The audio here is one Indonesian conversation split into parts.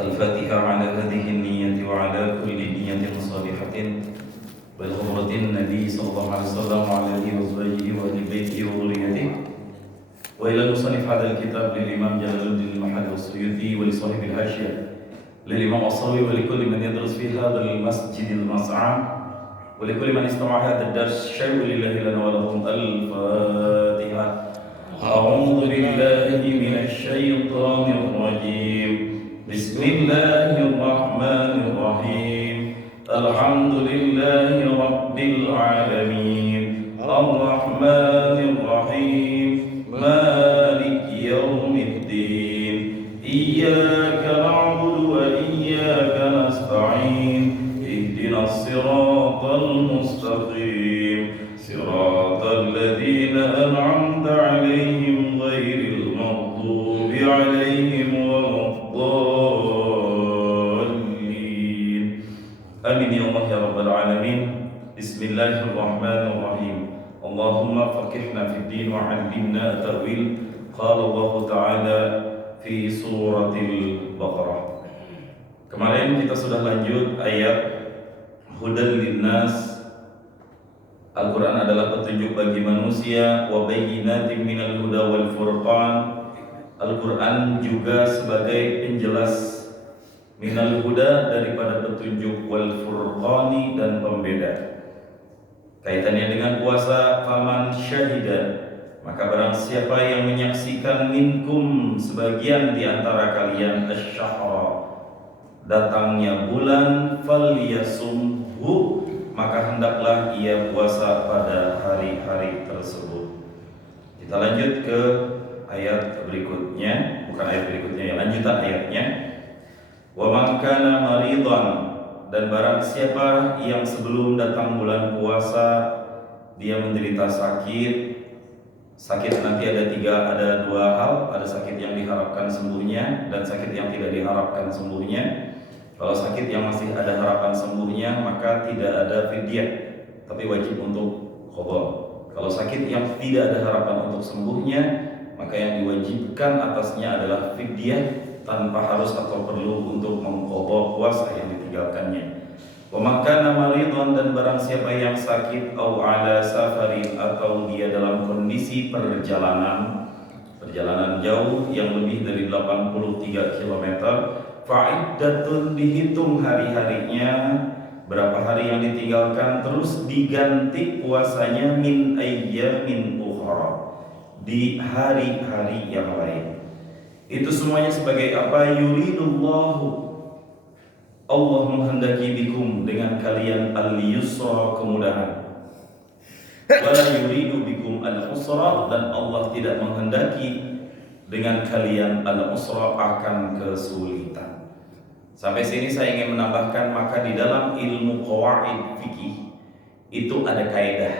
الفاتحة على هذه النية وعلى كل نية صالحة بالغفرة النبي صلى الله عليه وسلم وعلى آله وأزواجه وأهل بيته وذريته وإلى المصنف هذا الكتاب للإمام جلال الدين المحلي السيوطي ولصاحب الحاشية للإمام الصاوي ولكل من يدرس في هذا المسجد المسعى ولكل من استمع هذا الدرس شيء لله لنا ولهم الفاتحة. أعوذ بالله من الشيطان الرجيم. بسم الله الرحمن الرحيم. الحمد لله رب العالمين الرحمن الرحيم مالك يوم الدين إياك نعبد وإياك نستعين اهدنا الصراط المستقيم صراط الذين أنعمت عليهم غير المغضوب عليهم ولا الضالين آمين يا الله يا رب العالمين. بسم الله الرحمن الرحيم. اللهم فقهنا في الدين وعلمنا التأويل. قال الله تعالى في سورة البقرة. Kemarin kita sudah lanjut ayat hudal linnas. Al-Quran adalah petunjuk bagi manusia, wa bayyinatin minal huda wal furqan. Al-Quran juga sebagai penjelas minal huda daripada petunjuk, wal furqani dan pembeda. Kaitannya dengan puasa, faman syahida, maka barang siapa yang menyaksikan minkum sebagian di antara kalian asy-syahra, datangnya bulan, falyasumhu, maka hendaklah ia puasa pada hari-hari tersebut. Kita lanjut ke ayat berikutnya, bukan ayat berikutnya ya, lanjutan ayatnya. Wa man kana maridan, dan barang siapa yang sebelum datang bulan puasa dia menderita sakit. Sakit nanti ada dua hal, ada sakit yang diharapkan sembuhnya dan sakit yang tidak diharapkan sembuhnya. Kalau sakit yang masih ada harapan sembuhnya maka tidak ada fidyah, tapi wajib untuk qadha. Kalau sakit yang tidak ada harapan untuk sembuhnya, maka yang diwajibkan atasnya adalah fidyah tanpa harus atau perlu untuk mengqadha puasa yang ditinggalkannya. Wa man kana maridan, dan barang siapa yang sakit, au ala safarin, atau dia dalam kondisi perjalanan jauh yang lebih dari 83 km, fa'iddatun, dihitung hari-harinya, berapa hari yang ditinggalkan, terus diganti puasanya min ayyamin ukhra, di hari-hari yang lain. Itu semuanya sebagai apa? Yuridullahu, Allah menghendaki bikum, dengan kalian, al-yusra, kemudahan, wala yuridu bikum al-usra, dan Allah tidak menghendaki dengan kalian al-usra, akan kesulitan. Sampai sini saya ingin menambahkan, maka di dalam ilmu qawaid fikih itu ada kaidah,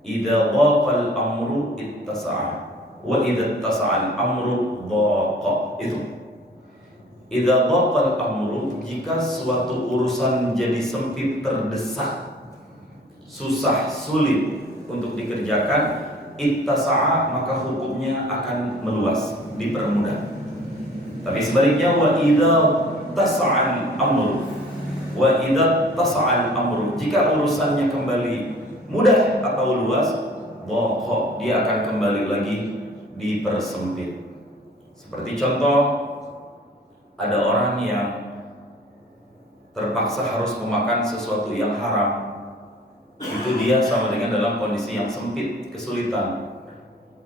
idza dhaqal amru ittasa'a wa idza ittasa'al amru dhaqa. Itu idza dhaqal amru, jika suatu urusan jadi sempit, terdesak, susah, sulit untuk dikerjakan, ittasa'a, maka hukumnya akan meluas, dipermudah. Tapi sebaliknya, wa idza tas'al amru, wa idza tas'al amru, jika urusannya kembali mudah atau luas, dhaqa, dia akan kembali lagi dipersempit. Seperti contoh, ada orang yang terpaksa harus memakan sesuatu yang haram. Itu dia sama dengan dalam kondisi yang sempit, kesulitan.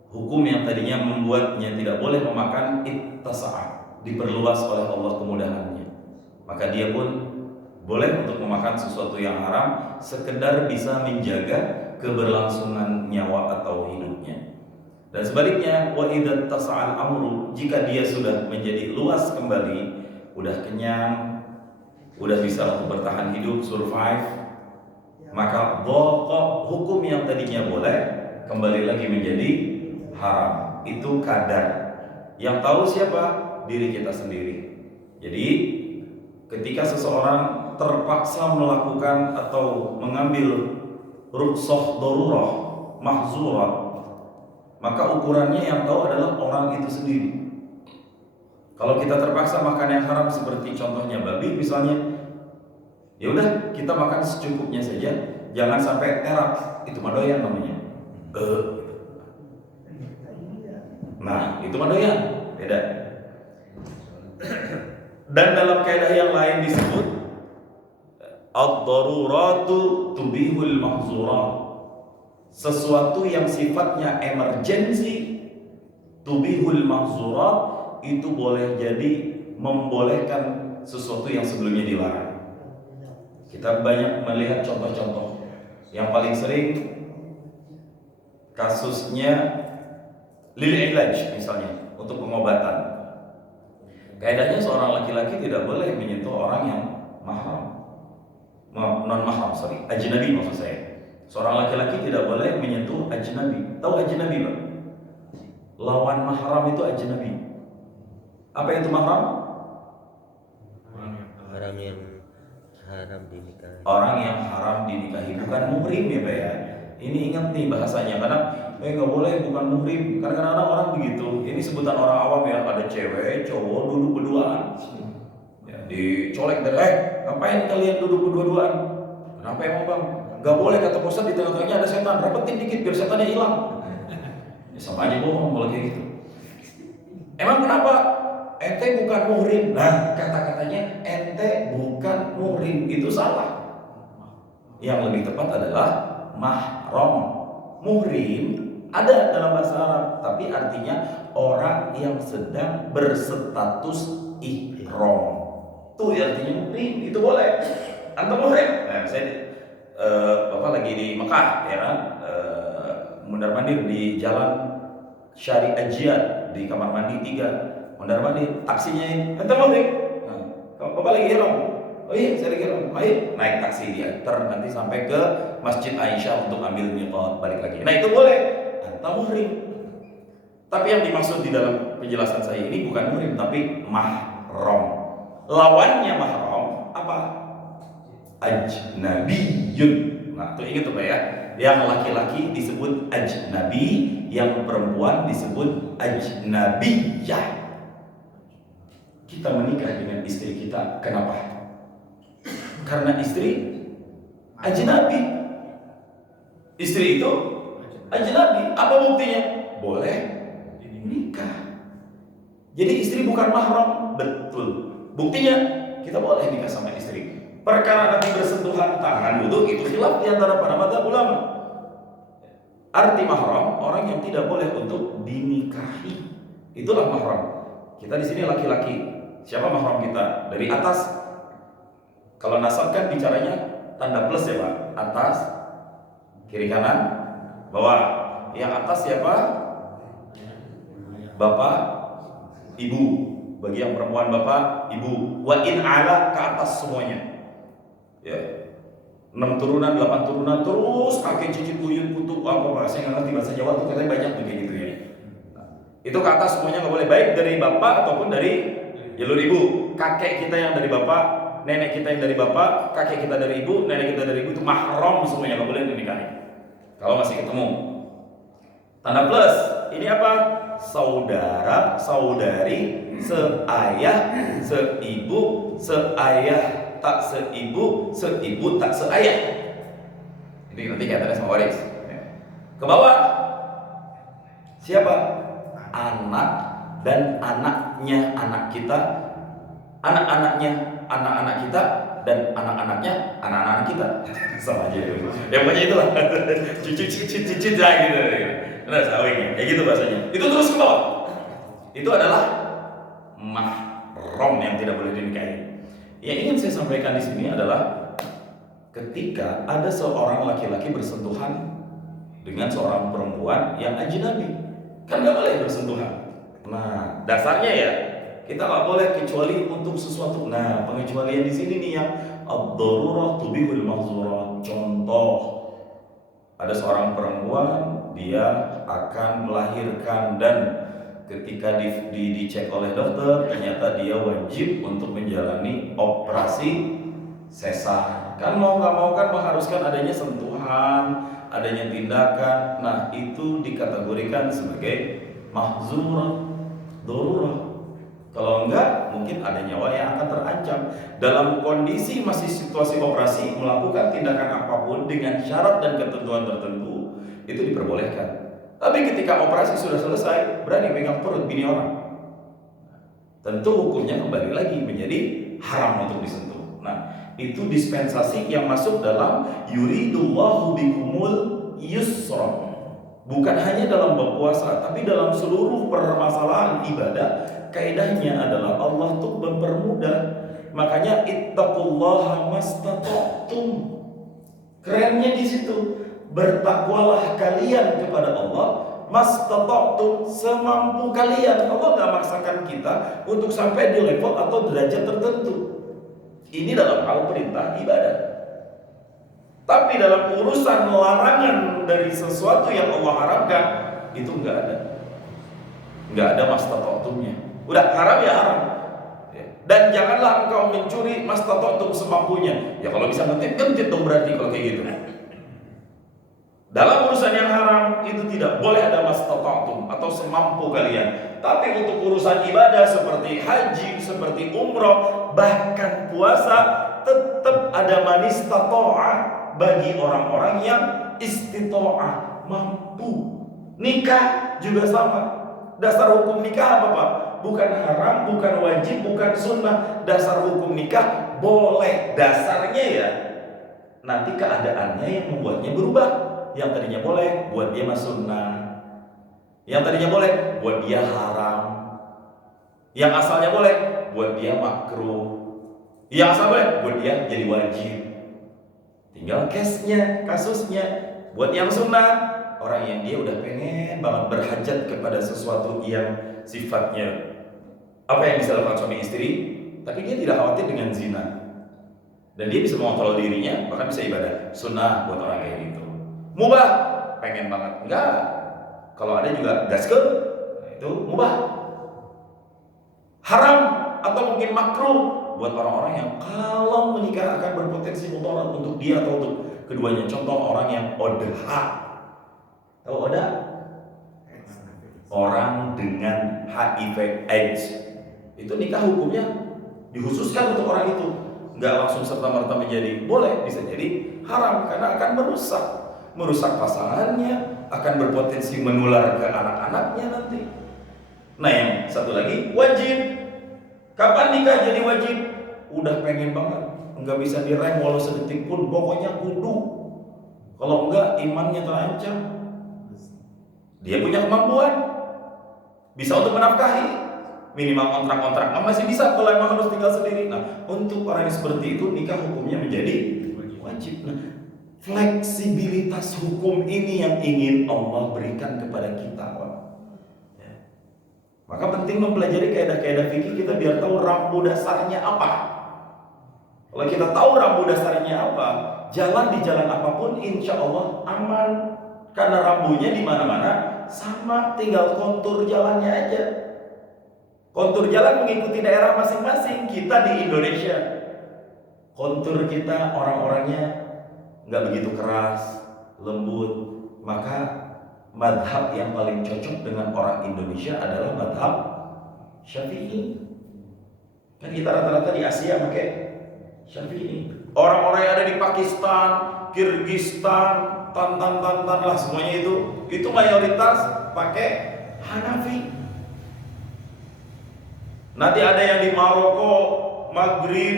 Hukum yang tadinya membuatnya tidak boleh memakan, ittasa'a, diperluas oleh Allah kemudahannya. Maka dia pun boleh untuk memakan sesuatu yang haram, sekedar bisa menjaga keberlangsungan nyawa atau hidupnya. Dan sebaliknya, wa idza tasa'al amru, jika dia sudah menjadi luas kembali, udah kenyang, udah bisa untuk bertahan hidup, survive, maka dhaqa, hukum yang tadinya boleh kembali lagi menjadi haram. Itu kadar. Yang tahu siapa? Diri kita sendiri. Jadi ketika seseorang terpaksa melakukan atau mengambil rukhsah darurah mahzurah, maka ukurannya yang tahu adalah orang itu sendiri. Kalau kita terpaksa makan yang haram seperti contohnya babi misalnya, ya udah kita makan secukupnya saja, jangan sampai terap. Itu mah doyan namanya. Nah, itu mah doyan, beda. Dan dalam kaidah yang lain disebut ad-daruratu tubihul mahzurat. Sesuatu yang sifatnya emergensi, tubihul mahzurat, itu boleh jadi membolehkan sesuatu yang sebelumnya dilarang. Kita banyak melihat contoh-contoh. Yang paling sering kasusnya lil ilaj misalnya, untuk pengobatan. Kaidahnya seorang laki-laki tidak boleh menyentuh orang yang mahram, non mahram, ajnabi maksud saya. Seorang laki-laki tidak boleh menyentuh ajnabi. Tahu ajnabi, Pak? Lawan mahram itu ajnabi. Apa itu mahram? Orang yang haram dinikahi. Orang yang haram dinikahi, bukan muhrim ya, Pak ya. Ini ingat nih bahasanya, karena nggak boleh bukan muhrim. Karena kadang-kadang orang begitu. Ini sebutan orang awam ya, ada cewek, cowok duduk berduaan. Ya, dicolek dari, ngapain kalian duduk berdua-duaan? Kenapa emang bang? Gak boleh, kata Ustaz, di tengah-tengahnya ada setan, rapetin dikit biar setannya hilang. Ya, sama aja bohong kalau kayak gitu. Emang kenapa? Ente bukan muhrim. Nah, kata-katanya ente bukan muhrim itu salah. Yang lebih tepat adalah mahram. Muhrim ada dalam bahasa Arab, tapi artinya orang yang sedang berstatus ihram. Itu artinya muhrim, itu boleh. Antum muhrim. Nah, Bapak lagi di Mekah, ya kan? Mondar-mandir di Jalan Syariah Jihad, di kamar mandi 3, mondar-mandir, taksinya ini, antum muhrim. Nah, Bapak lagi ihram. Oh iya, saya lagi ihram. Ayo naik taksi diantar nanti sampai ke Masjid Aisyah untuk ambil miqat, balik lagi. Nah, itu boleh. Antum muhrim. Tapi yang dimaksud di dalam penjelasan saya ini bukan muhrim, tapi mahram. Lawannya mahram apa? Ajnabiyun. Nah, tuh ingat tuh Pak ya. Yang laki-laki disebut ajnabi, yang perempuan disebut ajnabiyah. Kita menikah dengan istri kita, kenapa? Karena istri ajnabi. Istri itu ajnabi. Apa buktinya? Boleh nikah. Jadi istri bukan mahram, betul. Buktinya kita boleh nikah sama istri. Perkara nanti bersentuhan tangan wudhu itu khilaf di antara para madzhab ulama. Arti mahram orang yang tidak boleh untuk dinikahi. Itulah mahram. Kita di sini laki-laki. Siapa mahram kita? Dari atas. Kalau nasab kan bicaranya tanda plus ya Pak. Atas, kiri kanan, bawah. Yang atas siapa? Bapak, ibu. Bagi yang perempuan bapak, ibu. Wa in ala, ke atas semuanya. Ya, 6 turunan, 8 turunan, terus kakek cicit buyut putu apa saya nggak ngerti bahasa Jawa tuh katanya banyak tuh kayak gitu ya. Nah, itu ke atas semuanya nggak boleh, baik dari bapak ataupun dari jalur ibu. Kakek kita yang dari bapak, nenek kita yang dari bapak, kakek kita dari ibu, nenek kita dari ibu, itu mahram semuanya, nggak boleh dinikahi. Kalau masih ketemu. Tanda plus, ini apa? Saudara, saudari, seayah, seibu, seayah tak seibu, seibu tak seayah. Ini nanti kaitannya sama waris. Ke bawah, siapa? Anak dan anaknya anak kita, anak-anaknya anak-anak kita, dan anak-anaknya anak-anak kita. Sama aja itu. Ya pokoknya itulah. Cucu lah gitu. Nah, sawingnya. Kayak gitu bahasanya. Itu terus ke bawah. Itu adalah mahram yang tidak boleh dinikahi. Yang ingin saya sampaikan di sini adalah ketika ada seorang laki-laki bersentuhan dengan seorang perempuan yang ajnabi, kan nggak boleh bersentuhan. Nah, dasarnya ya kita nggak boleh kecuali untuk sesuatu. Nah, pengecualian di sini nih yang ad-darurah tubihul mahzurat. Contoh, ada seorang perempuan, dia akan melahirkan dan ketika dicek oleh dokter ternyata dia wajib untuk menjalani operasi sesar. Kan mau nggak mau kan mengharuskan adanya sentuhan, adanya tindakan. Nah, itu dikategorikan sebagai mahzurat, darurah. Kalau enggak, mungkin ada nyawa yang akan terancam. Dalam kondisi masih situasi operasi, melakukan tindakan apapun dengan syarat dan ketentuan tertentu, itu diperbolehkan. Tapi ketika operasi sudah selesai, berani pegang perut bini orang, tentu hukumnya kembali lagi menjadi haram untuk disentuh. Nah, itu dispensasi yang masuk dalam yuridullahu bikumul yusra. Bukan hanya dalam berpuasa, tapi dalam seluruh permasalahan ibadah, kaidahnya adalah Allah tuh mempermudah. Makanya ittaqullaha mastata'tum. Kerennya di situ, bertakwalah kalian kepada Allah mastata'tum, semampu kalian. Allah nggak maksakan kita untuk sampai di level atau derajat tertentu. Ini dalam hal perintah ibadah. Tapi dalam urusan larangan dari sesuatu yang Allah haramkan, itu nggak ada. Nggak ada mastata'tumnya. Udah haram ya haram. Dan janganlah engkau mencuri mastata'tum semampunya. Ya kalau bisa ngentit dong berarti kalau kayak gitu. Dalam urusan yang haram itu tidak boleh ada mastata'tum atau semampu kalian. Tapi untuk urusan ibadah seperti haji, seperti umroh, bahkan puasa, tetap ada manistato'a bagi orang-orang yang istito'ah, mampu. Nikah juga sama. Dasar hukum nikah apa Pak? Bukan haram, bukan wajib, bukan sunnah. Dasar hukum nikah boleh. Dasarnya ya, nanti keadaannya yang membuatnya berubah. Yang tadinya boleh, buat dia mas sunnah. Yang tadinya boleh, buat dia haram. Yang asalnya boleh, buat dia makruh. Yang asal boleh, buat dia jadi wajib. Tinggal case-nya, kasusnya. Buat yang sunnah, orang yang dia udah pengen banget berhajat kepada sesuatu yang sifatnya apa yang bisa lakukan suami istri, tapi dia tidak khawatir dengan zina. Dan dia bisa mengontrol dirinya, bahkan bisa ibadah. Sunnah buat orang kayak gitu. Mubah, pengen banget. Enggak. Kalau ada juga gaskel, itu mubah. Haram atau mungkin makruh buat orang-orang yang kalau menikah akan berpotensi mudarat untuk dia atau untuk keduanya. Contoh orang yang odha. Tahu odha? Orang dengan HIV AIDS. Itu nikah hukumnya dikhususkan untuk orang itu. Enggak langsung serta-merta menjadi boleh, bisa jadi haram karena akan merusak pasangannya, akan berpotensi menular ke anak-anaknya nanti. Nah yang satu lagi wajib. Kapan nikah jadi wajib? Udah pengen banget, nggak bisa direm walau sedetik pun, pokoknya kudu. Kalau enggak imannya terancam. Dia punya kemampuan, bisa untuk menafkahi, minimal kontrak-kontrak masih bisa kalau emang harus tinggal sendiri. Nah untuk orang yang seperti itu nikah hukumnya menjadi wajib. Nah, fleksibilitas hukum ini yang ingin Allah berikan kepada kita, Pak. Ya. Maka penting mempelajari kaidah-kaidah fikih kita biar tahu rambu dasarnya apa. Kalau kita tahu rambu dasarnya apa, jalan di jalan apapun insya Allah aman. Karena rambunya di mana-mana sama, tinggal kontur jalannya aja. Kontur jalan mengikuti daerah masing-masing. Kita di Indonesia, kontur kita orang-orangnya nggak begitu keras, lembut. Maka madhab yang paling cocok dengan orang Indonesia adalah madhab Syafi'i. Kan kita rata-rata di Asia pakai Syafi'i. Orang-orang yang ada di Pakistan, Kirgistan, Tantan lah semuanya itu mayoritas pakai Hanafi. Nanti ada yang di Maroko, Maghrib,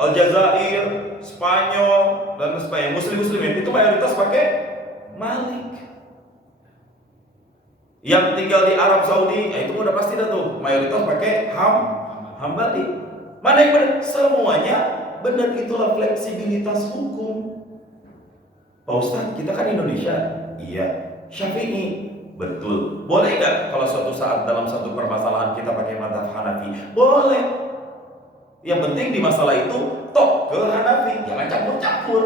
Aljazair, Spanyol dan sebagainya, muslim-muslim itu mayoritas pakai Malik. Yang tinggal di Arab Saudi, itu udah pasti dah tuh mayoritas pakai Hambali. Mana yang benar? Semuanya benar. Itulah fleksibilitas hukum. Pak Ustadz, kita kan Indonesia. Iya. Syafi'i. Betul. Boleh nggak kalau suatu saat dalam satu permasalahan kita pakai mazhab Hanafi? Boleh. Yang penting di masalah itu tok ke Hanafi, jangan campur-campur.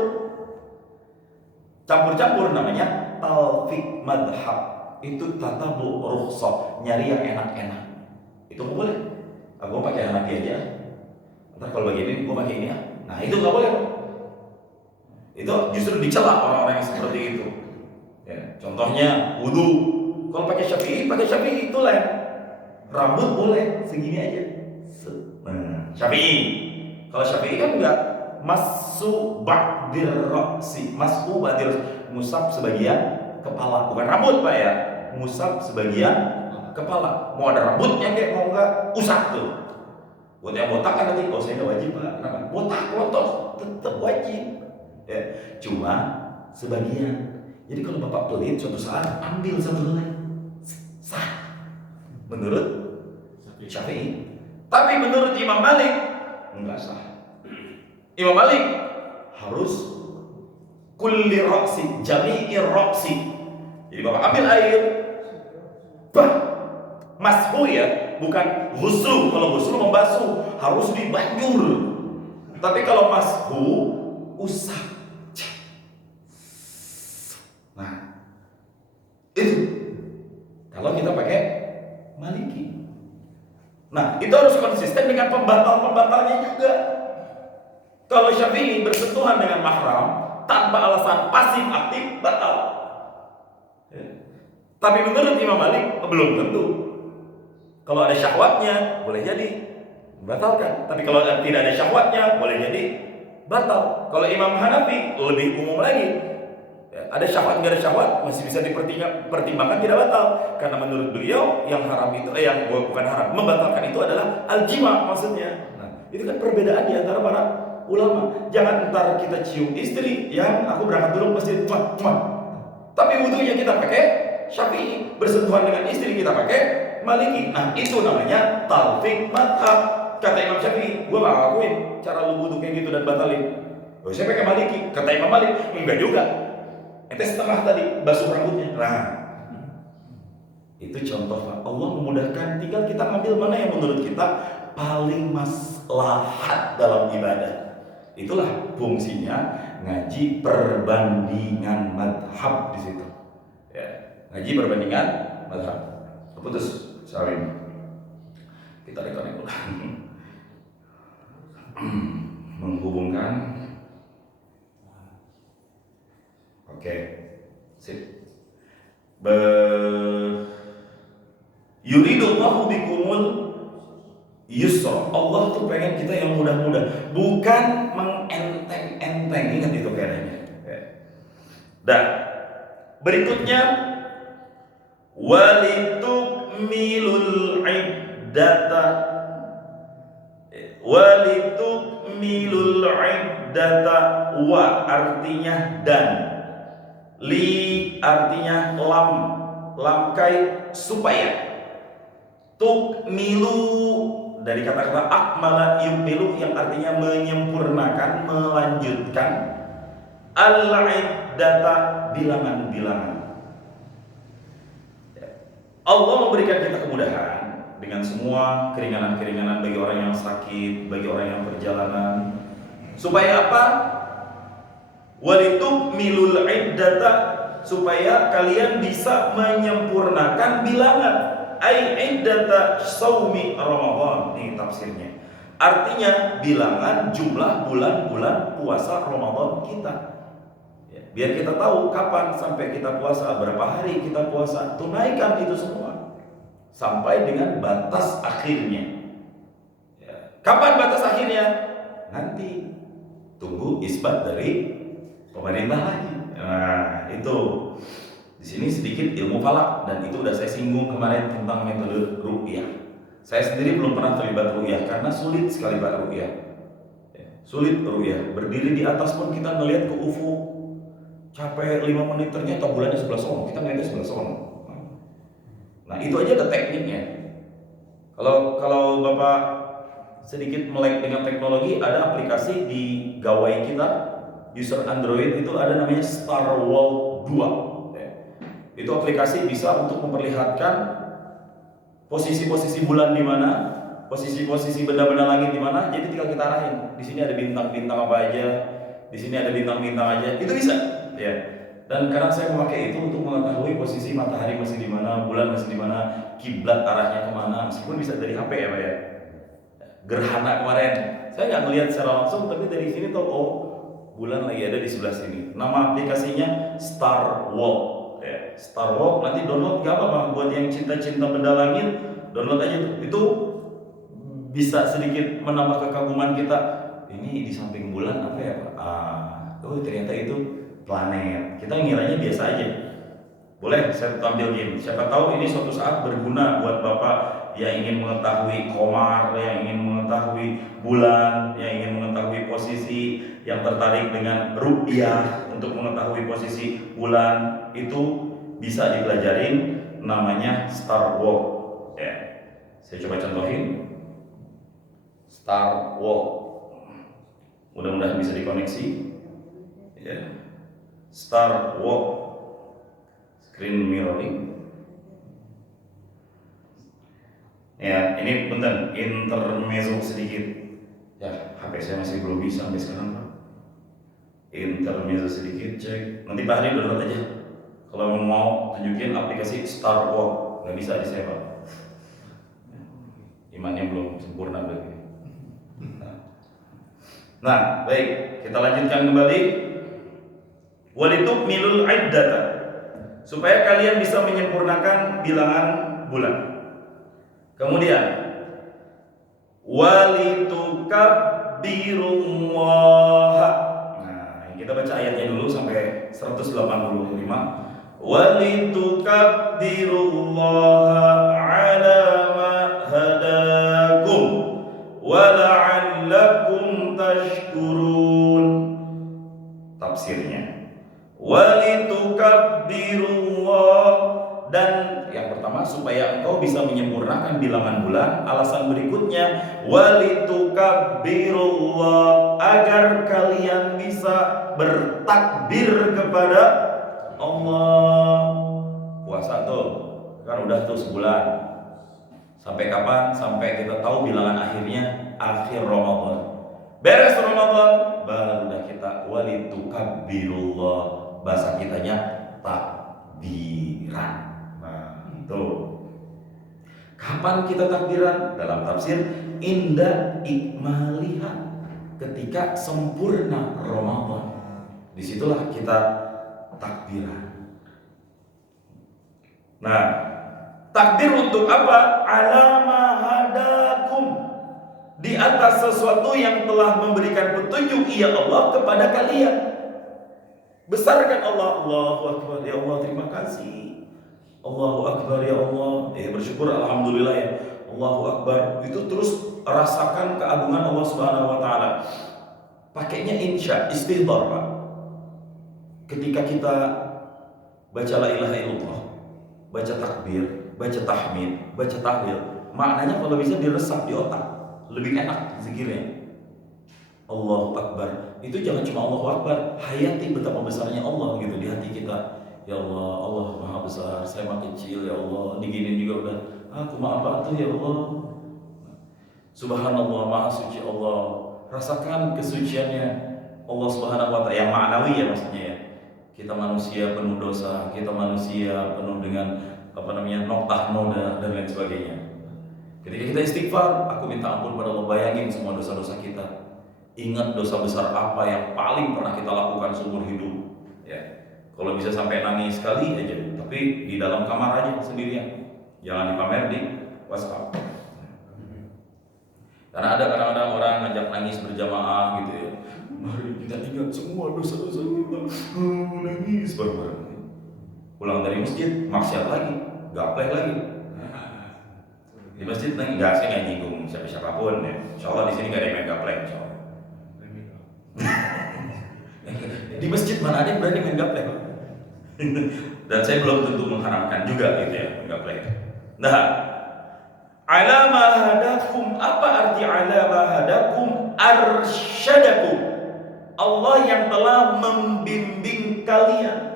Campur-campur namanya talfiq madhab. Itu tatabu rukhsah, nyari yang enak-enak. Itu nggak boleh. Aku pakai Hanafi aja. Ntar kalau begini, gue pakai ini ya. Nah itu nggak boleh. Itu justru dicela orang-orang yang seperti itu. Ya, contohnya wudu. Kalau pakai Syafi'i itu lain. Rambut boleh segini aja. Nah, Syafi'i. Kalau Syafi'i kan enggak masu ba'dir ra'si, masu ba'dir musab sebagian kepala, bukan rambut Pak ya. Musab sebagian kepala. Mau ada rambutnya kayak mau enggak usap tuh. Buat yang botak kan nanti, oh saya enggak wajib Pak. Kenapa? Botak kotor tetap wajib. Ya, cuma sebagian. Jadi kalau Bapak pelit suatu saat ambil satu helai. Sah. Menurut Syafi'i. Tapi menurut Imam Malik enggak sah. Imam Malik harus kulli ra'si, jami'i ra'si. Jadi Bapak ambil air, bah, mashu ya, bukan ghusl. Kalau ghusl membasuh harus dibanjur. Tapi kalau mashu usap. Nah, itu kalau kita pakai Maliki. Nah, itu harus konsisten dengan pembatal-pembatalnya juga. Kalau Syafi'i bersentuhan dengan mahram tanpa alasan pasif aktif batal. Ya. Tapi menurut Imam Malik belum tentu. Kalau ada syahwatnya boleh jadi batalkan. Tapi kalau tidak ada syahwatnya boleh jadi batal. Kalau Imam Hanafi lebih umum lagi. Ya, ada syahwat nggak ada syahwat masih bisa dipertimbangkan tidak batal. Karena menurut beliau yang haram itu yang bukan haram, membatalkan itu adalah al-jima maksudnya. Nah, itu kan perbedaan di antara para ulama. Jangan ntar kita cium istri yang aku berangkat dulu pasti muah. Tapi wudunya kita pakai Syafi'i, bersentuhan dengan istri kita pakai Maliki. Nah, itu namanya talfiq madhab. Kata Imam Syafi'i, gua gak ngakuin cara lu wudu kayak gitu dan batalin. Oh, saya pakai Maliki. Kata Imam Malik, enggak juga. Ente setengah tadi basuh rambutnya. Nah, itu contoh Pak. Allah memudahkan, tinggal kita ambil mana yang menurut kita paling maslahat dalam ibadah. Itulah fungsinya ngaji perbandingan madhab di situ. Ya, ngaji perbandingan madhab. Putus, sorry. Kita rekonek ulang. Menghubungkan. Oke, sip. Yuridullahu bikumul yusra. Allah tuh pengen kita yang mudah-mudah, bukan mengenteng-enteng. Ingat itu kayaknya. Dan berikutnya walitukmilul iddata wa artinya dan, li artinya lamkai supaya, tukmilu dari kata-kata akmala yukmilu yang artinya menyempurnakan, melanjutkan, al-iddata bilangan-bilangan. Allah memberikan kita kemudahan dengan semua keringanan-keringanan bagi orang yang sakit, bagi orang yang perjalanan. Supaya apa? Walitukmilul iddata, supaya kalian bisa menyempurnakan bilangan. Ai iddata shaumi Ramadan, ini tafsirnya. Artinya bilangan jumlah bulan-bulan puasa Ramadan kita. Ya, biar kita tahu kapan sampai kita puasa, berapa hari kita puasa. Tunaikan itu semua sampai dengan batas akhirnya. Ya, kapan batas akhirnya? Nanti tunggu isbat dari pemerintah lagi. Nah, itu di sini sedikit ilmu falak, dan itu udah saya singgung kemarin tentang metode ru'yah. Saya sendiri belum pernah terlibat ru'yah karena sulit sekali Pak ru'yah. Sulit ru'yah. Berdiri di atas pun kita ngelihat ke ufuk. Capek 5 menit ternyata bulannya sebelah sono, kita ngeliatnya sebelah sono. Nah, itu aja ada tekniknya. Kalau Bapak sedikit melek dengan teknologi, ada aplikasi di gawai kita, user Android itu ada namanya Star World 2. Itu aplikasi bisa untuk memperlihatkan posisi-posisi bulan di mana, posisi-posisi benda-benda langit di mana. Jadi tinggal kita arahin. Di sini ada bintang-bintang apa aja, di sini ada bintang-bintang aja. Itu bisa, ya. Dan kadang saya memakai itu untuk mengetahui posisi matahari masih di mana, bulan masih di mana, kiblat arahnya kemana. Meskipun bisa dari HP ya Pak ya. Gerhana kemarin, saya nggak melihat secara langsung, tapi dari sini tahu, oh bulan lagi ada di sebelah sini. Nama aplikasinya Star Walk. Ya, Star Walk, nanti download, gak apa-apa buat yang cinta-cinta benda langit, download aja tuh. Itu bisa sedikit menambah kekaguman kita. Ini di samping bulan apa ya Pak? Oh ternyata itu planet. Kita ngiranya biasa aja. Boleh saya tampilin. Siapa tahu ini suatu saat berguna buat Bapak yang ingin mengetahui komar, yang ingin mengetahui bulan, yang ingin mengetahui posisi, yang tertarik dengan ru'yah untuk mengetahui posisi bulan, itu bisa dipelajarin, namanya Star Walk. Ya. Saya coba contohin. Star Walk. Mudah-mudahan bisa dikoneksi. Ya. Star Walk. Screen mirroring. Ya, ini bentar intermezzo sedikit. Ya, HP saya masih belum bisa sampai sekarang, Pak. Intermezzo sedikit, cek. Nanti Pak Hari download aja. Kalau mau tunjukin aplikasi Star Walk, nggak bisa di saya, Pak. Imannya belum sempurna berarti. Nah, baik, kita lanjutkan kembali. Walitukmilul iddata, supaya kalian bisa menyempurnakan bilangan bulan. Kemudian walitukabbirullaha. Nah, kita baca ayatnya dulu sampai 185. Walitukabbirullaha ala ma hadakum wa la'allakum tashkurun. Tafsirnya walitukabbirullaha, dan yang pertama supaya engkau bisa menyempurnakan bilangan bulan. Alasan berikutnya walitukabbirullaha, agar kalian bisa bertakbir kepada Allah. Puasa tuh kan udah tuh sebulan. Sampai kapan? Sampai kita tahu bilangan akhirnya akhir Ramadan. Beres Ramadan baru udah kita walitukabbirullaha, bahasa kitanya takbiran. Nah, tuh. Kapan kita takbiran? Dalam tafsir inda ikmaliha, ketika sempurna Ramadan. Disitulah kita takbiran. Nah, takbir untuk apa? Alama hadakum, di atas sesuatu yang telah memberikan petunjuk ya Allah kepada kalian. Besarkan Allah. Allahu Akbar, ya Allah terima kasih. Allahu Akbar ya Allah. Bersyukur alhamdulillah ya. Allahu Akbar. Itu terus rasakan keagungan Allah Subhanahu wa taala. Pakainya insya, istighfar, Pak. Ketika kita baca la ilaha illallah, baca takbir, baca tahmid, baca tahlil, maknanya kalau bisa diresap di otak, lebih enak zikirnya. Allahu Akbar. Itu jangan cuma Allahu Akbar, hayati betapa besarnya Allah gitu di hati kita. Ya Allah, Allah Maha Besar, saya mah kecil ya Allah, diginin juga udah, aku mah apa tuh ya Allah. Subhanallah, Maha Suci Allah. Rasakan kesuciannya Allah Subhanahu wa taala, yang ma'nawi ya maksudnya ya. Kita manusia penuh dosa, kita manusia penuh dengan noktah noda dan lain sebagainya. Ketika kita istighfar, aku minta ampun pada Allah, bayangin semua dosa-dosa kita. Ingat dosa besar apa yang paling pernah kita lakukan seumur hidup. Ya, kalau bisa sampai nangis sekali aja, tapi di dalam kamar aja sendirian, jangan dipamer di WhatsApp. Karena ada kadang-kadang orang ngajak nangis berjamaah gitu ya. Mari kita ingat semua dosa-dosa kita, nangis bareng-bareng. Pulang dari masjid, maksiat lagi, gaplek lagi. Di masjid nangis, saya nggak nyinggung siapa-siapapun ya. Insya Allah di sini nggak ada yang main gaplek, insya Allah. Di masjid mana ada yang berani main gaplek? Dan saya belum tentu mengharamkan juga gitu ya, main gaplek. Nah, alama hadakum, apa arti alama hadakum? Arsyadakum, Allah yang telah membimbing kalian.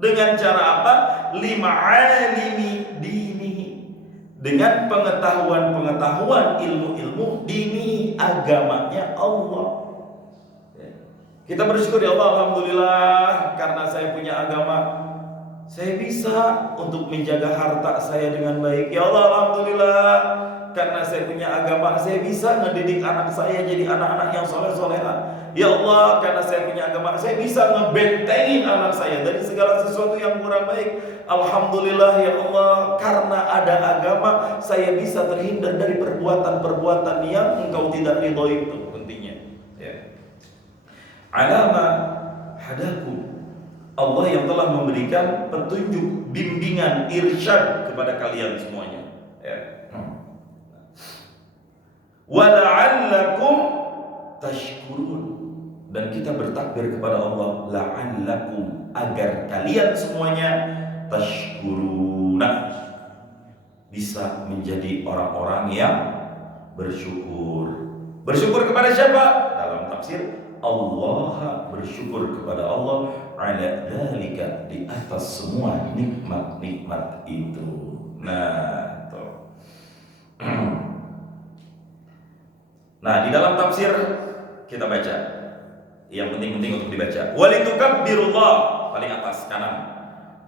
Dengan cara apa? Lima'alimi dinihi, dengan pengetahuan ilmu-ilmu dini, agamanya Allah. Kita bersyukur ya Allah, alhamdulillah, karena saya punya agama, saya bisa untuk menjaga harta saya dengan baik. Ya Allah, alhamdulillah, karena saya punya agama, saya bisa ngedidik anak saya jadi anak-anak yang soleh-soleha. Ya Allah, karena saya punya agama, saya bisa ngebentengin anak saya dari segala sesuatu yang kurang baik. Alhamdulillah ya Allah, karena ada agama, saya bisa terhindar dari perbuatan-perbuatan yang Engkau tidak ridhoi. Itu pentingnya. Ya. Alama hadaku, Allah yang telah memberikan petunjuk, bimbingan, irsyad kepada kalian semuanya. Ya. Wala'allakum tashkurun, dan kita bertakbir kepada Allah, la'allakum, agar kalian semuanya tashkuruna, bisa menjadi orang-orang yang bersyukur. Bersyukur kepada siapa? Dalam tafsir, Allah, bersyukur kepada Allah ala dzalika, di atas semua nikmat-nikmat itu. Nah, tuh. Nah, di dalam tafsir kita baca yang penting-penting untuk dibaca. Walitukabbirullah, paling atas kanan.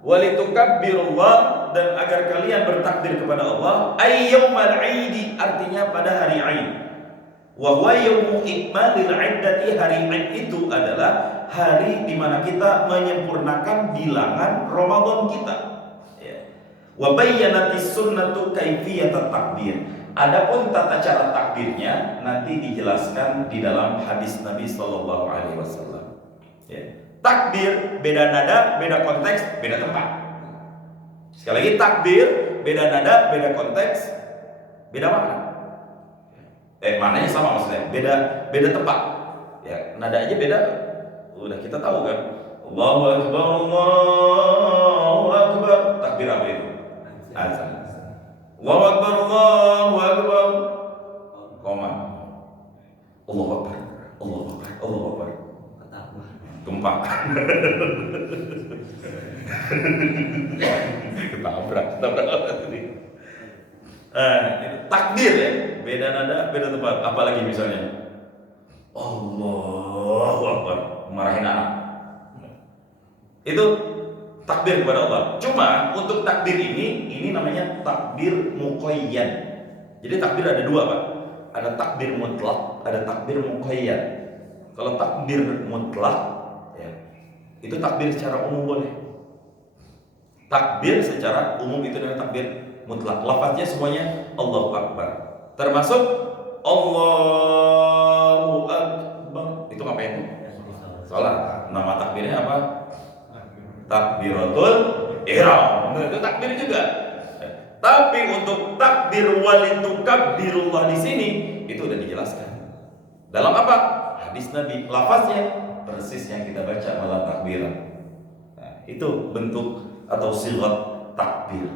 Walitukabbirullah, dan agar kalian bertakbir kepada Allah. Ayyaumal 'idi, artinya pada hari Aid. Wa huwa yaumu ikmalil 'iddati, hari Aid itu adalah hari di mana kita menyempurnakan bilangan Ramadan kita. Ya. Wa bayyanatis sunnatu kaifiyatat takbir. Adapun tata cara takbirnya nanti dijelaskan di dalam hadis Nabi Sallallahu Alaihi Wasallam. Ya. Takbir beda nada, beda konteks, beda tempat. Sekali lagi, takbir beda nada, beda konteks, beda makna. Maknanya sama maksudnya, beda tempat. Ya, nada aja beda. Udah kita tahu kan. Allahu Akbar, Allahu Akbar. Takbir apa itu? Azan. Allahu Akbar, Allahu Akbar. Koma. Allahu Akbar, Allahu Akbar, Allahu Akbar. Gempa. Ketabrak. Takbir ya, beda nada, beda tempat. Apalagi misalnya Allahu Akbar, marahin anak. Itu takbir kepada Allah. Cuma untuk takbir ini namanya takbir muqayyad. Jadi takbir ada dua, Pak. Ada takbir mutlak, ada takbir muqayyad. Kalau takbir mutlak, ya, itu takbir secara umum boleh. Takbir secara umum itu namanya takbir mutlak. Lafaznya semuanya Allahu Akbar. Termasuk Allahu Akbar. Itu ngapain? Salat. Nama takbirnya apa? Takbiratul ihram. Nah, itu takbir juga. Tapi untuk takbir walitukabbirullah di sini itu udah dijelaskan. Dalam apa? Hadis Nabi, lafaznya persis yang kita baca malam takbiran. Nah, itu bentuk atau sigat takbir.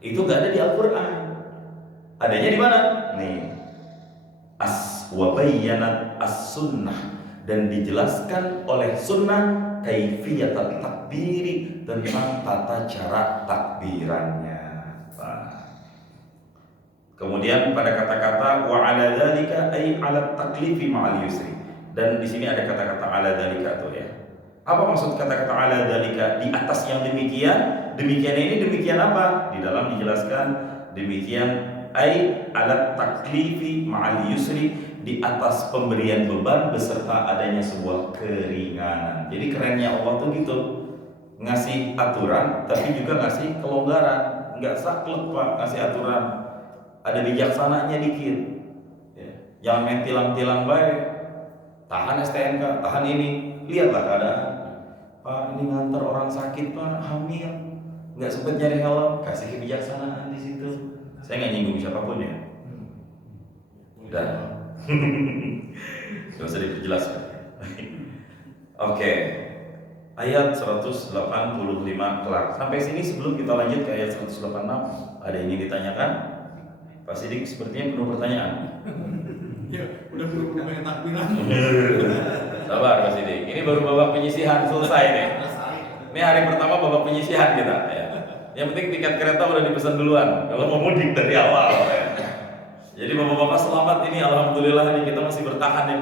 Itu gak ada di Al-Quran. Adanya di mana? Nih, wa bayyanat as-sunnah, dan dijelaskan oleh sunnah kaifiyat takbiri, tentang tata cara takbirannya. Kemudian pada kata-kata wa ala dzalika ay ala taklifi ma'al yusri, dan di sini ada kata-kata ala dzalika tuh ya. Apa maksud kata-kata ala dzalika? Di atas yang demikian, demikian ini demikian apa? Di dalam dijelaskan demikian ay ala taklifi ma'al yusri, di atas pemberian beban beserta adanya sebuah keringanan. Jadi kerennya Allah tuh gitu, ngasih aturan tapi juga ngasih kelonggaran. Nggak saklek Pak ngasih aturan, ada bijaksananya dikit ya. Jangan main tilang-tilang baik, tahan STNK, tahan ini. Lihatlah keadaan, Pak ini nganter orang sakit Pak, hamil, nggak sempet nyari helm, kasih kebijaksanaan di situ. Saya nggak nyinggung siapapun ya, udah. Gak usah diperjelas. Oke, ayat 185 kelar. Sampai sini sebelum kita lanjut ke ayat 186, ada yang ingin ditanyakan? Pak Sidik sepertinya penuh pertanyaan. Ya, udah banyak takbiran. Sabar Pak Sidik, ini baru babak penyisihan selesai nih. Ini hari pertama babak penyisihan kita ya. Yang penting tiket kereta udah dipesan duluan kalau mau mudik dari awal ya. Jadi bapak-bapak selamat, ini alhamdulillah nih kita masih bertahan ya.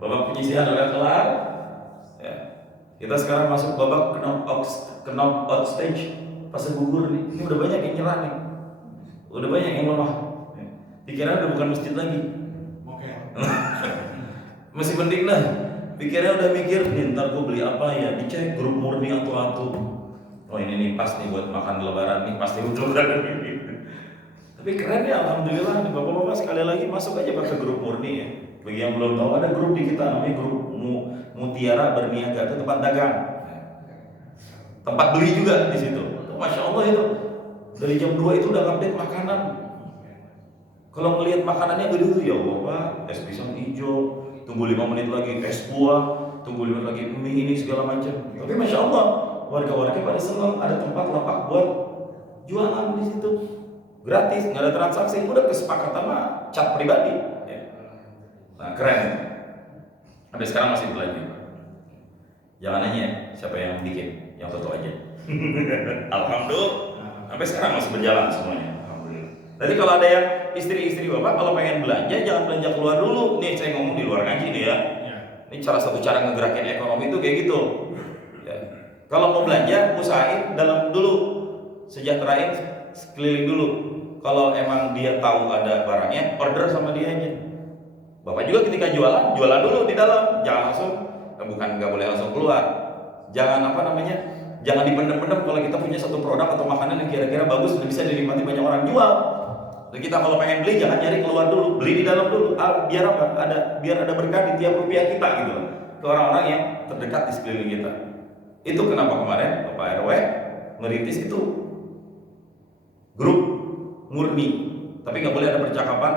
Babak penyisihan udah kelar. Ya. Kita sekarang masuk babak knock out stage, fase gugur nih. Ini udah banyak yang nyerah nih. Udah banyak yang lemah. Ya. Pikirannya udah bukan masjid lagi. Oke. Masih penting lah. Pikirnya udah mikir, nih ntar gue beli apa ya, dicek grup murni atu-atu. Oh ini nih pas nih buat makan lebaran nih, pasti untuk kan. Tapi keren ya, alhamdulillah nih bapak-bapak sekali lagi masuk aja pakai grup murni ya. Bagi yang belum tahu ada grup di kita namanya grup Mutiara Berniaga, itu tempat dagang, tempat beli juga di situ. Masya Allah itu dari jam 2 itu udah update makanan. Kalau ngelihat makanannya aduh ya Allah Pak, es pisang hijau, tunggu 5 menit lagi es buah, tunggu 5 menit lagi mie ini segala macam. Tapi Masya Allah warga-warga pada senang ada tempat lapak buat jualan di situ. Gratis, nggak ada transaksi, udah kesepakatan mah cat pribadi ya. Nah keren. Sampai sekarang masih berlanjut. Jangan nanya siapa yang bikin, yang foto aja. Alhamdulillah sampai sekarang masih berjalan semuanya. Alhamdulillah. Jadi kalau ada yang istri-istri bapak kalau pengen belanja jangan belanja keluar dulu. Nih saya ngomong di luar ngaji nih ya. Ini salah satu cara ngegerakin ekonomi itu kayak gitu ya. Kalau mau belanja usahain dalam dulu, sejahterain sekeliling dulu. Kalau emang dia tahu ada barangnya, order sama dia aja. Bapak juga ketika jualan dulu di dalam, jangan langsung, bukan nggak boleh langsung keluar. Jangan jangan dipendem-pendem. Kalau kita punya satu produk atau makanan yang kira-kira bagus dan bisa dinikmati banyak orang, jual. Dan kita kalau pengen beli jangan nyari keluar dulu, beli di dalam dulu. Biar apa? Biar ada berkah di tiap rupiah kita gitu ke orang-orang yang terdekat di sekeliling kita. Itu kenapa kemarin Bapak RW merintis itu grup murni, tapi nggak boleh ada percakapan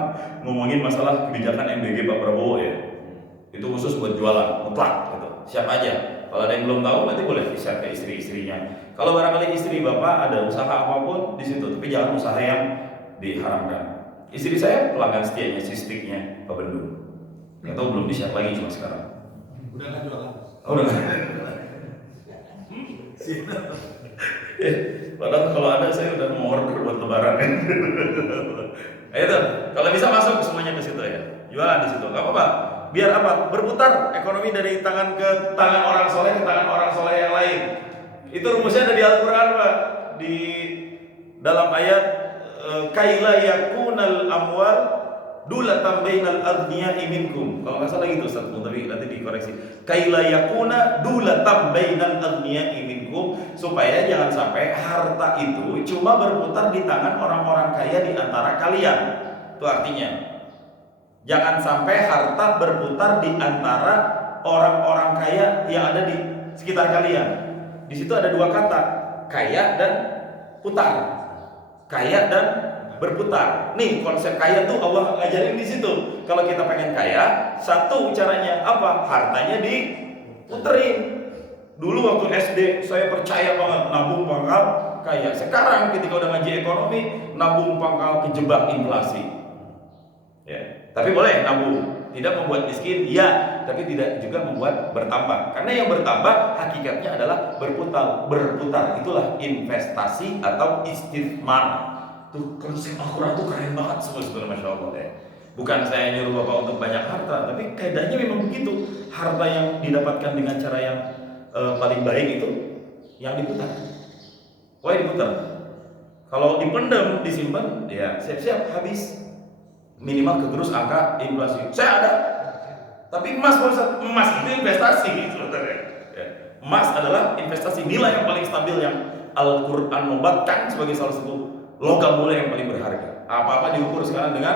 ngomongin masalah kebijakan MBG Pak Prabowo ya. Itu khusus buat jualan mutlak gitu. Siapa aja. Kalau ada yang belum tahu nanti boleh di-share ke istri-istrinya. Kalau barangkali istri bapak ada usaha apapun di situ, tapi jangan usaha yang diharamkan. Istri saya pelanggan setianya sistiknya Pak Bendung. Nggak tahu belum di-share lagi cuma sekarang. Udah nggak jualan. Oh, udah. Padahal kalau ada saya udah mau order buat lebaran. Ayo tuh, kalau bisa masuk semuanya ke situ ya. Jualan di situ, nggak apa-apa. Biar apa? Berputar ekonomi dari tangan ke tangan orang soleh ke tangan orang soleh yang lain. Itu rumusnya ada di Al-Quran Pak. Di dalam ayat kaila yakunal amwal dulatan bainal aghniya'i minkum. Kalau nggak salah gitu Ustaz, tapi nanti dikoreksi. Kaila yakuna dulatan bainal aghniya'i minkum, supaya jangan sampai harta itu cuma berputar di tangan orang-orang kaya di antara kalian. Itu artinya jangan sampai harta berputar di antara orang-orang kaya yang ada di sekitar kalian. Di situ ada dua kata, kaya dan putar. Kaya dan berputar. Nih konsep kaya tuh Allah ngajarin di situ. Kalau kita pengen kaya, satu caranya apa? Hartanya diputerin. Dulu waktu SD saya percaya banget nabung pangkal kaya. Sekarang ketika udah ngaji ekonomi, nabung pangkal kejebak inflasi. Ya, tapi boleh nabung. Tidak membuat miskin, ya, tapi tidak juga membuat bertambah. Karena yang bertambah hakikatnya adalah berputar. Berputar itulah investasi atau istismar. Tuh konsep Al-Quran tuh keren banget sebenarnya, Masya Allah ya. Bukan saya nyuruh Bapak untuk banyak harta, tapi kaidahnya memang begitu. Harta yang didapatkan dengan cara yang paling baik itu yang diputar. Wah diputar. Kalau dipendam, disimpan, ya siap-siap habis. Minimal kegerus angka inflasi. Saya ada. Tapi emas itu investasi sebenarnya. Ya. Emas adalah investasi, nilai yang paling stabil yang Al-Quran membatkan sebagai salah satu logam mulia yang paling berharga. Apa-apa diukur sekarang dengan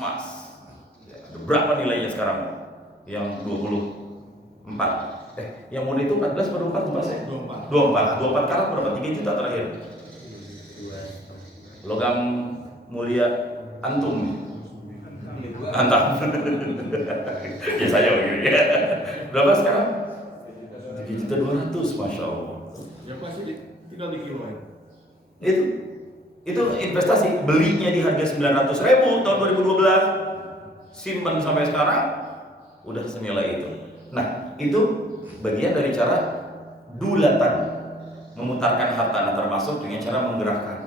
emas. Ya, berapa nilainya sekarang? Yang 24. Yang murni itu 14 atau 24 lupa saya? 24 karat berapa? 3 juta terakhir. Logam mulia antum. Antap. Ya saya begini ya. Berapa sekarang? 3.200.000, Masya Allah. Ya pasti tinggal dikiloin. Itu investasi, belinya di harga 900.000 tahun 2012, simpan sampai sekarang udah senilai itu. Nah itu bagian dari cara dulatan, memutarkan harta, termasuk dengan cara menggerakkan.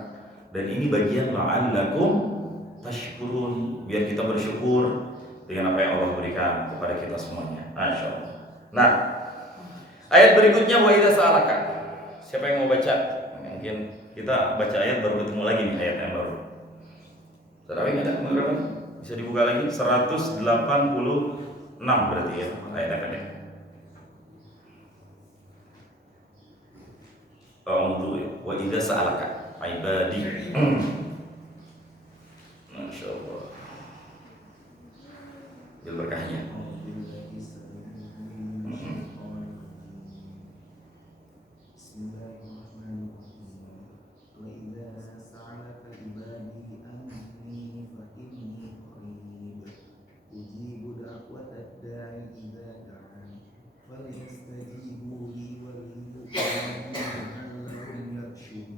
Dan ini bagian la'allakum tashkurun, biar kita bersyukur dengan apa yang Allah berikan kepada kita semuanya. Masya Allah. Nah ayat berikutnya wa idza sa'alaka. Siapa yang mau baca? Mungkin kita baca ayat baru ketemu lagi nih ayat yang baru. Tarawih nggak ada berapa? Bisa dibuka lagi 186 berarti ya ayat pendek. A'udzu wa idza sa'alaka ibadi. Masya Allah. Bil berkahnya.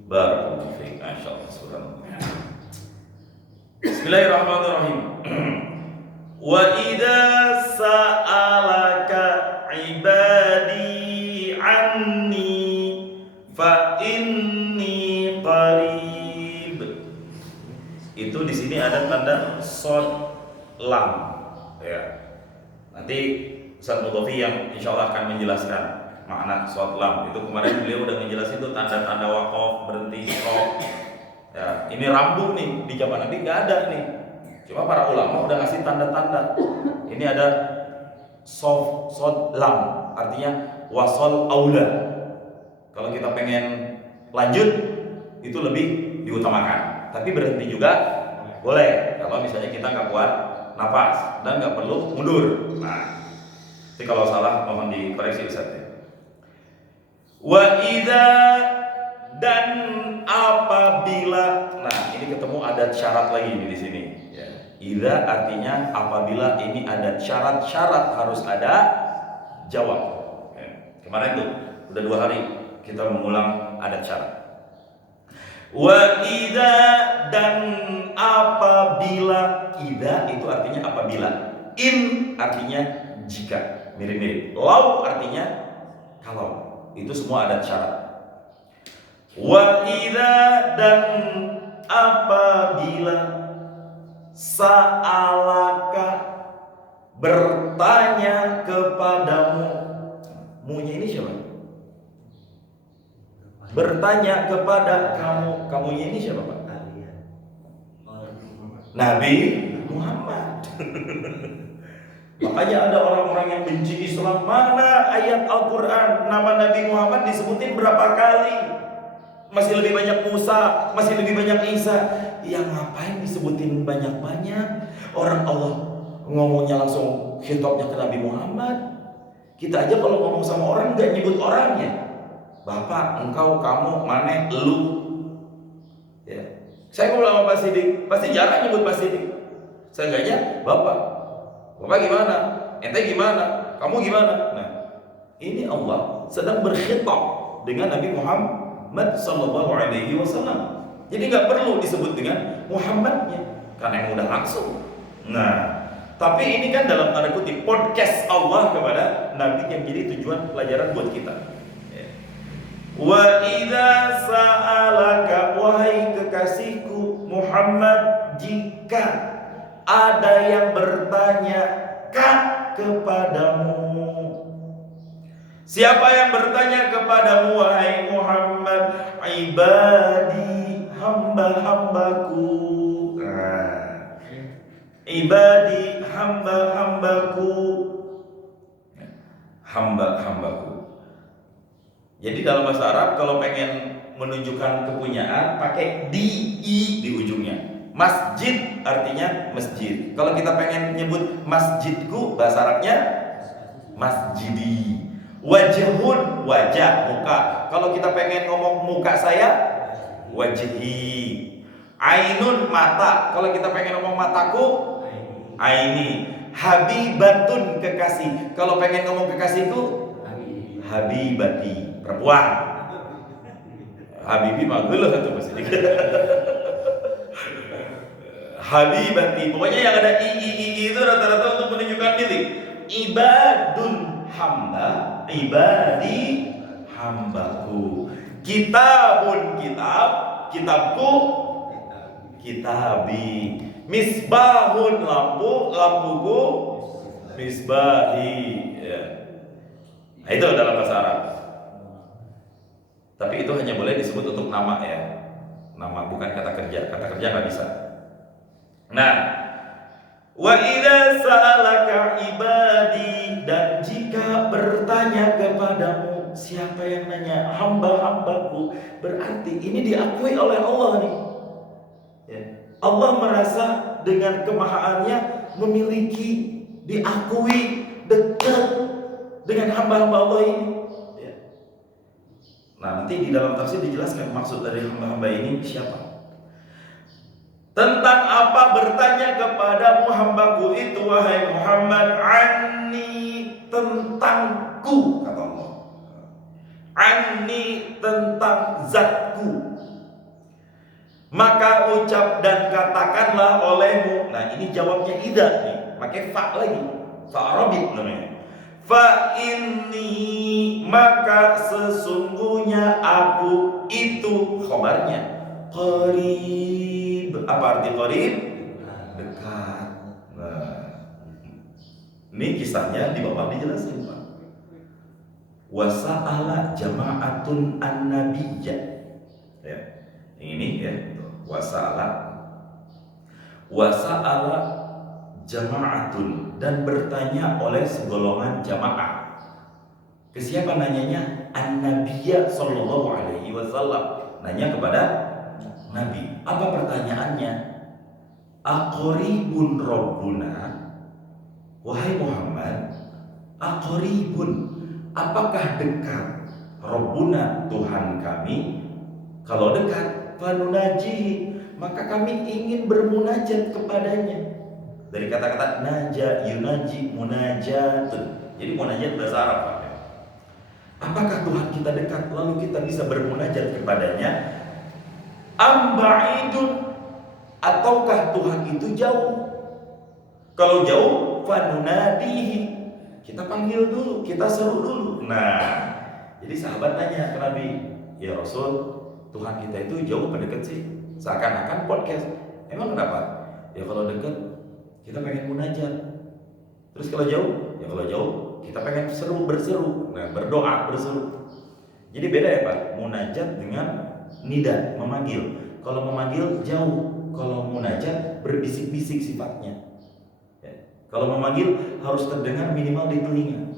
Barakallahu fiik. Masyaallah, subhanallah. Bismillahirrahmanirrahim. Wa idza sa'alaka ibadi anni fa inni qarib. Itu di sini ada tanda shad lam ya. Nanti Ustaz Mudhofi yang insyaallah akan menjelaskan makna shad lam. Itu kemarin beliau udah menjelaskan itu tanda-tanda waqaf, berhenti, stop. Ya, ini rambu nih di zaman Nabi nggak ada nih. Cuma para ulama udah ngasih tanda-tanda. Ini ada shad lam, artinya wasol aula. Kalau kita pengen lanjut itu lebih diutamakan. Tapi berhenti juga boleh. Kalau misalnya kita nggak kuat nafas dan nggak perlu mundur. Nah, jadi kalau salah mohon dikoreksi Ustaz. Wa idza dan apabila, nah ini ketemu ada syarat lagi di sini. Ya. Idza artinya apabila ini ada syarat-syarat harus ada jawab. Ya. Kemarin tuh udah 2 hari kita mengulang adat syarat. Wa idza dan apabila, idza itu artinya apabila, in artinya jika, mirip-mirip. Lau artinya kalau. Itu semua adat syarat. Wa idza dan apabila sa'alaka bertanya kepadamu. Munya ini siapa? Bertanya kepada kamu. Kamunya ini siapa, Pak? Nabi Muhammad. Makanya ada orang-orang yang benci Islam. Mana ayat Al-Quran nama Nabi Muhammad disebutin berapa kali? Masih lebih banyak Musa, masih lebih banyak Isa. Ya ngapain disebutin banyak-banyak? Orang Allah ngomongnya langsung khitabnya ke Nabi Muhammad. Kita aja kalau ngomong sama orang gak nyebut orangnya. Bapak, engkau, kamu, mane, lu. Ya. Saya ngobrol sama Pak Sidik, pasti jarang nyebut Pak Sidik. Seenggaknya Bapak. Bapak gimana? Ente gimana? Kamu gimana? Nah, ini Allah sedang berkhitab dengan Nabi Muhammad sallallahu alaihi wasallam. Jadi nggak perlu disebut dengan Muhammadnya, karena yang udah langsung. Nah, tapi ini kan dalam tanda kutip podcast Allah kepada Nabi yang jadi tujuan pelajaran buat kita. Wa idza sa'alaka, wahai kekasihku Muhammad, jika ada yang bertanya kepadamu. Siapa yang bertanya kepadamu wahai Muhammad? Ibadi, hamba-hambaku. Ibadi, hamba-hambaku. Hamba-hambaku. Jadi dalam bahasa Arab kalau pengen menunjukkan kepunyaan pakai di ujungnya. Masjid artinya masjid. Kalau kita pengen nyebut masjidku, bahasa Arabnya masjidi. Wajhun, wajah, muka. Kalau kita pengen ngomong muka saya, wajhi. Ainun, mata. Kalau kita pengen ngomong mataku, aini. Habibatun, kekasih. Kalau pengen ngomong kekasihku, habibati, perempuan. Habibi mah geuleuh atuh pasti. Habibati, pokoknya yang ada i itu rata-rata untuk menunjukkan diri. Ibadun, hamba, ibadi, hambaku. Kitabun, kitab, kitabku, kitabi. Misbahun, lampu, lampuku, misbahi. Ya. Nah, itu dalam bahasa Arab. Tapi itu hanya boleh disebut untuk nama ya. Nama, bukan kata kerja. Kata kerja nggak bisa. Nah, wa idza sa'alaka ibadi, dan jika bertanya kepadamu, siapa yang nanya? Hamba-hambaku. Berarti ini diakui oleh Allah nih. Ya. Allah merasa dengan kemahaannya memiliki, diakui, dekat dengan hamba-hamba Allah ini. Ya. Nah, nanti di dalam tafsir dijelaskan maksud dari hamba-hamba ini siapa. Tentang apa bertanya kepadamu hambaku itu, wahai Muhammad, anni, tentangku, kata Allah. Anni, tentang zatku. Maka ucap dan katakanlah olehmu. Nah, ini jawabnya idza nih, pakai fa lagi, fa arabit namanya. Fa inni, maka sesungguhnya aku itu, khabarnya qarib. Apa arti qarib? Dekat. Nah, ini kisahnya di bawah dijelasin, Pak. Wasa'ala jama'atun an-nabiyya. Ya. Ini ya, wasa'ala jama'atun, dan bertanya oleh segolongan jamaah. Ke siapa nanyanya? An-nabiyya sallallahu alaihi wasallam. Nanya kepada Nabi. Apa pertanyaannya? Aqribun rabbuna, wahai Muhammad, aqribun, apakah dekat rabbuna, Tuhan kami? Kalau dekat, fanunajihi, maka kami ingin bermunajat kepadanya. Dari kata-kata naja, yunaji, munajatun. Jadi munajat bahasa Arab, Pak. Apakah Tuhan kita dekat lalu kita bisa bermunajat kepadanya? Amba'idun, ataukah Tuhan itu jauh? Kalau jauh, fanunadihi, kita panggil dulu, kita seru dulu. Nah, jadi sahabat tanya ke Nabi, ya Rasul, Tuhan kita itu jauh apa dekat sih? Seakan-akan podcast. Emang kenapa? Ya kalau dekat kita pengen munajat. Terus kalau jauh, ya kalau jauh kita pengen berseru. Nah, berdoa, berseru. Jadi beda ya Pak, munajat dengan nida, memanggil. Kalau memanggil jauh, kalau munajat berbisik-bisik sifatnya. Ya. Kalau memanggil harus terdengar minimal di telinga.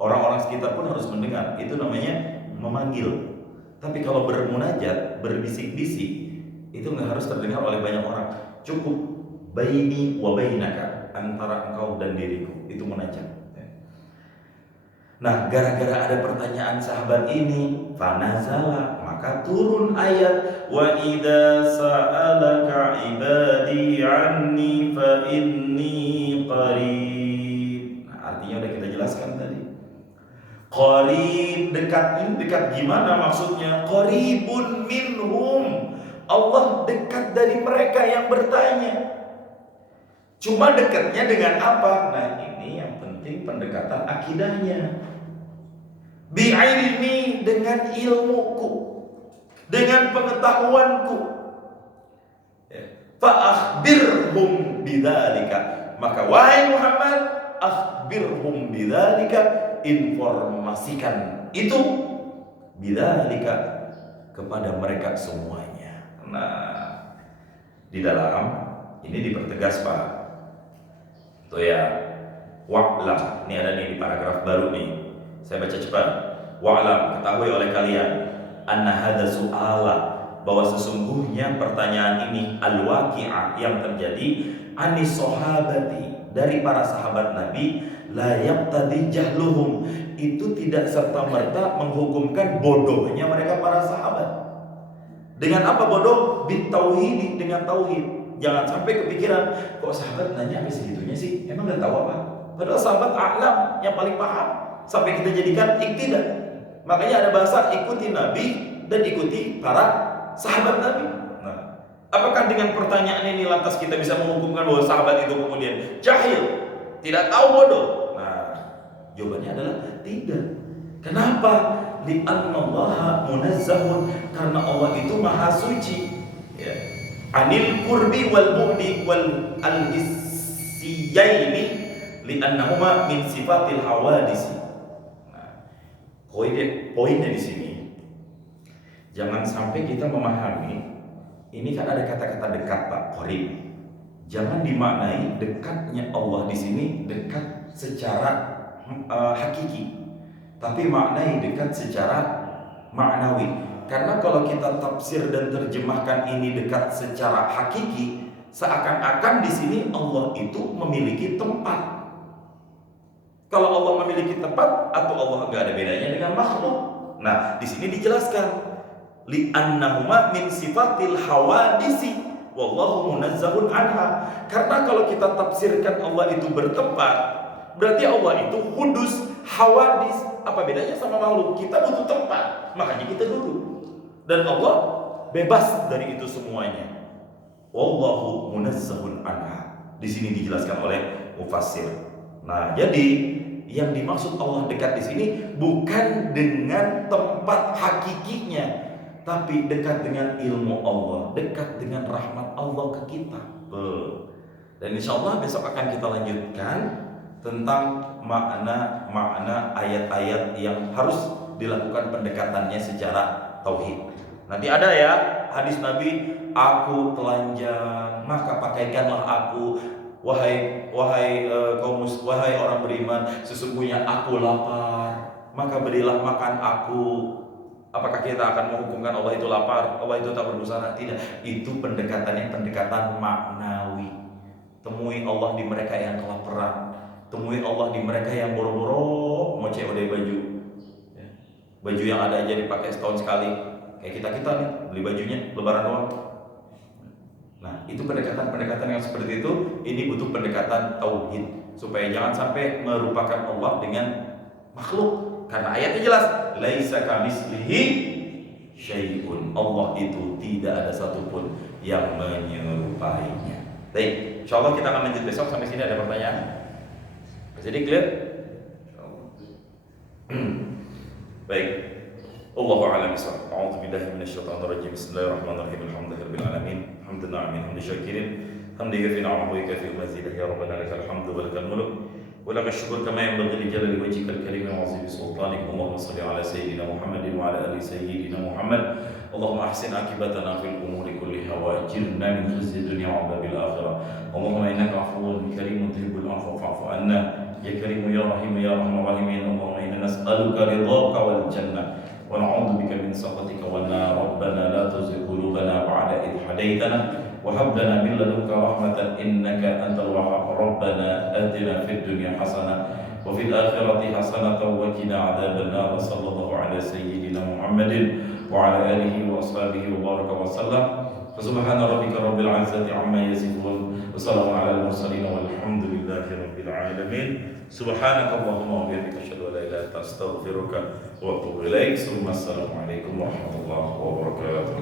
Orang-orang sekitar pun harus mendengar. Itu namanya memanggil. Tapi kalau bermunajat, berbisik-bisik, itu nggak harus terdengar oleh banyak orang. Cukup baini wa bainaka, antara engkau dan diriku. Itu munajat. Nah, gara-gara ada pertanyaan sahabat ini, fanazala, maka turun ayat, wa idza sa'alaka ibadi anni fa inni qarib. Nah, artinya udah kita jelaskan tadi. Qarib, dekat. Ini dekat gimana maksudnya? Qaribun minhum, Allah dekat dari mereka yang bertanya. Cuma dekatnya dengan apa? Nah, ini yang penting, pendekatan akidahnya. Bi'ilmi, dengan ilmuku, dengan pengetahuanku. Fa'akhbirhum bidzalika, maka wahai Muhammad, akhbirhum bidzalika, informasikan itu bidzalika kepada mereka semuanya. Nah, di dalam ini dipertegas Pak. Tuh ya, wa'lam. Ini ada nih di paragraf baru nih. Saya baca cepat. Wa'lam, ketahui oleh kalian, anna hadza su'ala, bahwa sesungguhnya pertanyaan ini al-waqi'ah, yang terjadi, anis sahabati, dari para sahabat Nabi, la yaqtadi jahluhum, itu tidak serta-merta menghukumkan bodohnya mereka para sahabat. Dengan apa bodoh? Bitauhid, dengan tauhid. Jangan sampai kepikiran, kok sahabat nanya apa segitunya sih? Emang gak tahu apa? Padahal sahabat a'lam, yang paling paham. Sampai kita jadikan iktidah. Makanya ada bahasa ikuti Nabi dan ikuti para sahabat Nabi. Nah, apakah dengan pertanyaan ini lantas kita bisa menghukumkan bahwa sahabat itu kemudian jahil, tidak tahu, bodoh? Nah, jawabannya adalah tidak. Kenapa? Li'annallaha munazzahun, karena Allah itu maha suci. Ya. Anil kurbi wal bu'di wal al-hissiyaini li'annahuma min sifatil hawadisi. Poinnya di sini, jangan sampai kita memahami ini kan ada kata-kata dekat Pak, qarib. Jangan dimaknai dekatnya Allah di sini dekat secara hakiki, tapi maknai dekat secara maknawi. Karena kalau kita tafsir dan terjemahkan ini dekat secara hakiki, seakan-akan di sini Allah itu memiliki tempat. Kalau Allah memiliki tempat, atau Allah nggak ada bedanya dengan makhluk. Nah, di sini dijelaskan li'annahuma min sifatil hawadisi wallahu munazzahun anha. Karena kalau kita tafsirkan Allah itu bertempat, berarti Allah itu hudus, hawadis. Apa bedanya sama makhluk? Kita butuh tempat, makanya kita duduk. Dan Allah bebas dari itu semuanya. Wallahu munazzahun anha. Di sini dijelaskan oleh mufassir. Nah, jadi yang dimaksud Allah dekat di sini bukan dengan tempat hakikinya, tapi dekat dengan ilmu Allah, dekat dengan rahmat Allah ke kita. Dan insya Allah besok akan kita lanjutkan tentang makna ayat-ayat yang harus dilakukan pendekatannya secara tauhid. Nanti ada ya hadis Nabi, aku telanjang maka pakaikanlah aku, wahai orang beriman, sesungguhnya aku lapar maka berilah makan aku. Apakah kita akan menghukumkan Allah itu lapar, Allah itu tak berbusana? Tidak. Itu pendekatannya pendekatan maknawi. Temui Allah di mereka yang kelaparan, temui Allah di mereka yang boro-boro mau COD baju, baju yang ada aja dipakai setahun sekali. Kayak kita nih beli bajunya lebaran doang. Nah, itu pendekatan yang seperti itu. Ini butuh pendekatan tauhid supaya jangan sampai merupakan Allah dengan makhluk. Karena ayatnya jelas, laisa kamitslihi syai'un. Allah itu tidak ada satupun yang menyerupainya. Baik, insyaallah kita akan lanjut besok. Sampai sini ada pertanyaan? Jadi clear? Baik. Allahu a'lam bishawab. A'udzu billahi minasyaitonir rajim. Bismillahirrahmanirrahim. Alhamdulillahirabbil alamin. Hamdan na'amin, hamdan syakirin. Hamdan yafina 'ala wa yakfi mazidah ya rabbana lakal hamdu wa lakal mulk. ولك الشكر كما ينبغي لجلال وجهك الكريم وعظيم سلطانك. اللهم صل على سيدنا محمد وعلى ال سيدنا محمد. اللهم احسن عاقبتنا في الامور كلها واجرنا من خزي الدنيا وعذاب الاخره. اللهم انك عفو كريم تحب العفو فاعف عنا يا كريم يا رحيم يا ارحم الراحمين. اللهم انا نسالك رضاك والجنه ونعوذ بك من سخطك والنار. ربنا لا تزغ قلوبنا بعد إذ هديتنا وهب لنا من لدنك رحمة إنك أنت الوهاب. ربنا آتنا في الدنيا حسنة وفي الآخرة حسنة وقنا عذاب النار. صلى الله على سيدنا محمد وعلى آله وأصحابه وبارك وسلم. فسبحان ربك رب العزة عما يصفون وسلام على المرسلين والحمد لله رب العالمين. سبحانك اللهم وبحمدك أشهد أن لا إله إلا أنت أستغفرك وأتوب إليك. ثم السلام عليكم ورحمة الله وبركاته.